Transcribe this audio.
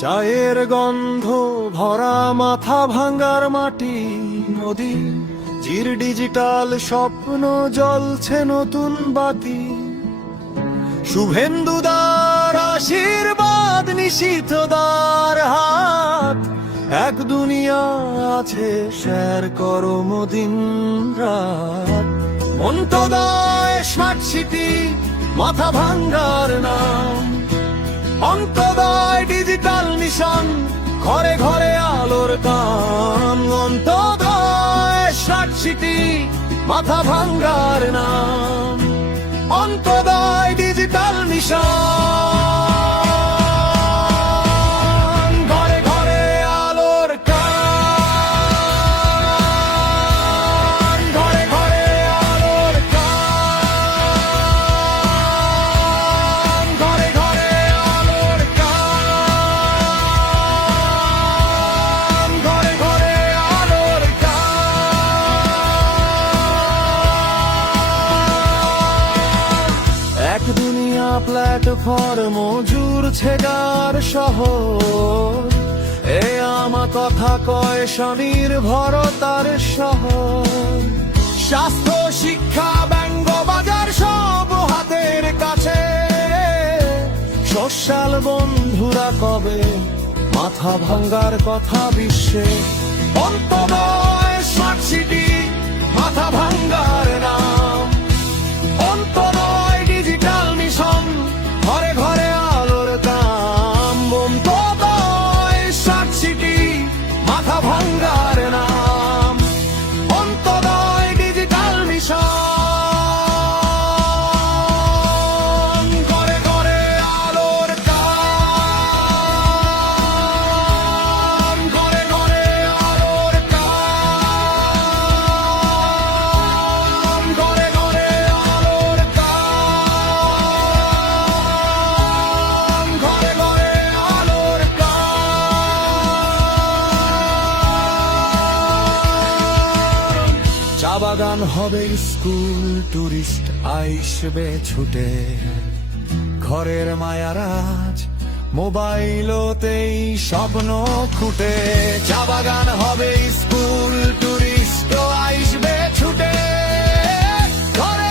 চায়ের গন্ধ ভরা মাথা ভাঙ্গার মাটি নদী চির ডিজিটাল স্বপ্ন জ্বলছে নতুন বাতি শুভেন্দুদার আশীর্বাদ নিশীথদার হাত এক দুনিয়া আছে শেয়ার করো মদিন রাত অন্তদয় স্মার্ট সিটি মাথা ভাঙ্গার নাম অন্তদয় ডিজিটাল মিশন ঘরে ঘরে আলোর কাম অন্তদয় স্মার্ট সিটি মাথা ভাঙ্গার নাম অন্তদয় ডিজিটাল মিশন ঘরে ঘরে আলোর কাম ঘরে ঘরে আলোর কাম ঘরে ঘরে আলোর কাম ঘরে ঘরে আলোর কাম এক দুনিয়া প্ল্যাটফর্ম জুড়ছে গার শহর এ আমা কথা কয় স্বনির্ভরতার শহর স্বাস্থ্য শিক্ষা ব্যঙ্গ বাজার সব হাতের কাছে সোশ্যাল বন্ধুরা কবে মাথা ভাঙ্গার কথা বিশ্বে অন্তদয় স্মার্ট সিটি মাথা ভাঙ্গার নাম অন্তদয় ডিজিটাল মিশন ঘরে ঘরে আলোর কাম অন্তদয় স্মার্ট সিটি মাথা ভাঙ্গার নাম অন্তদয় ডিজিটাল মিশন ঘরে ঘরে আলোর কাম ঘরে ঘরে আলোর কাম ঘরে ঘরে আলোর কাম ঘরে ঘরে আলোর কাম চা বাগান হবে স্কুল টুরিস্ট আইসবে ছুটে ঘরের মায়ারাজ মোবাইলতেই স্বপ্ন খুঁটে চা বাগান হবে স্কুল টুরিস্ট আইসবে ছুটে ঘরে